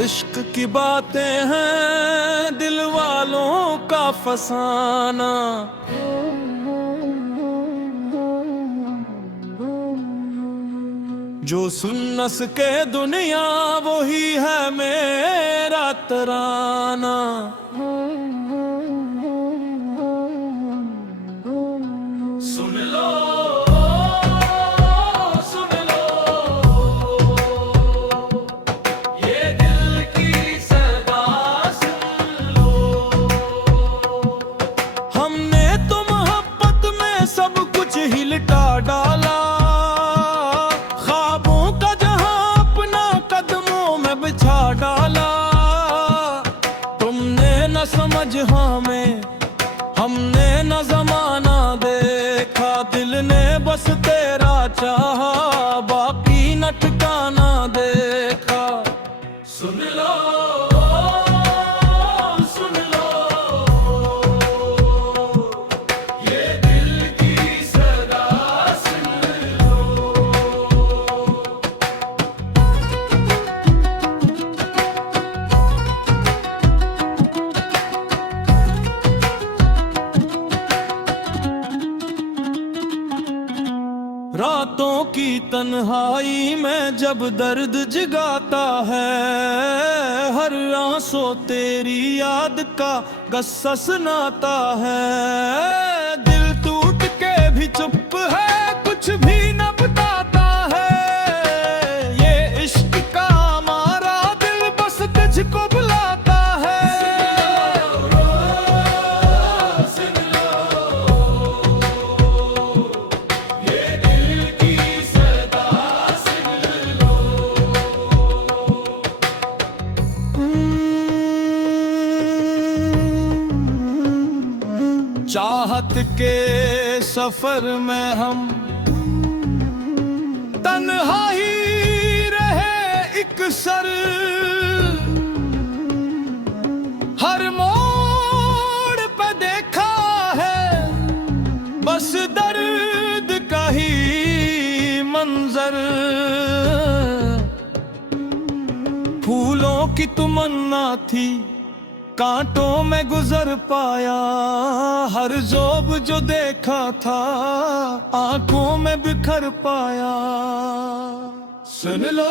इश्क की बातें हैं दिल वालों का फसाना। जो सुन न सके दुनिया वही है मेरा तराना। सुन लो सुन लो ये दिल की सदा सुन लो। हमने तो मोहब्बत में सब कुछ ही लुटा डाला। ख्वाबों का जहां अपना कदमों में बिछा डाला। तुमने न समझ हमें हमने न जमाना देखा। दिल ने बस तेरा चाहा बाकी न ठिकाना देखा। सुन लो सुन लो ये दिल की सदा सुन लो। रातों की तन्हाई में जब दर्द जगाता है। हर आंसू तेरी याद का गस्सा सुनाता है। दिल टूट के भी चुप है कुछ भी न बताता है। ये इश्क का हमारा दिल बस तुझको बुलाता है। चाहत के सफर में हम तन्हा ही रहे एक सर। हर मोड़ पे देखा है बस दर्द का ही मंजर। फूलों की तमन्ना थी कांटों में गुजर पाया। हर जोब जो देखा था आंखों में बिखर पाया। सुन लो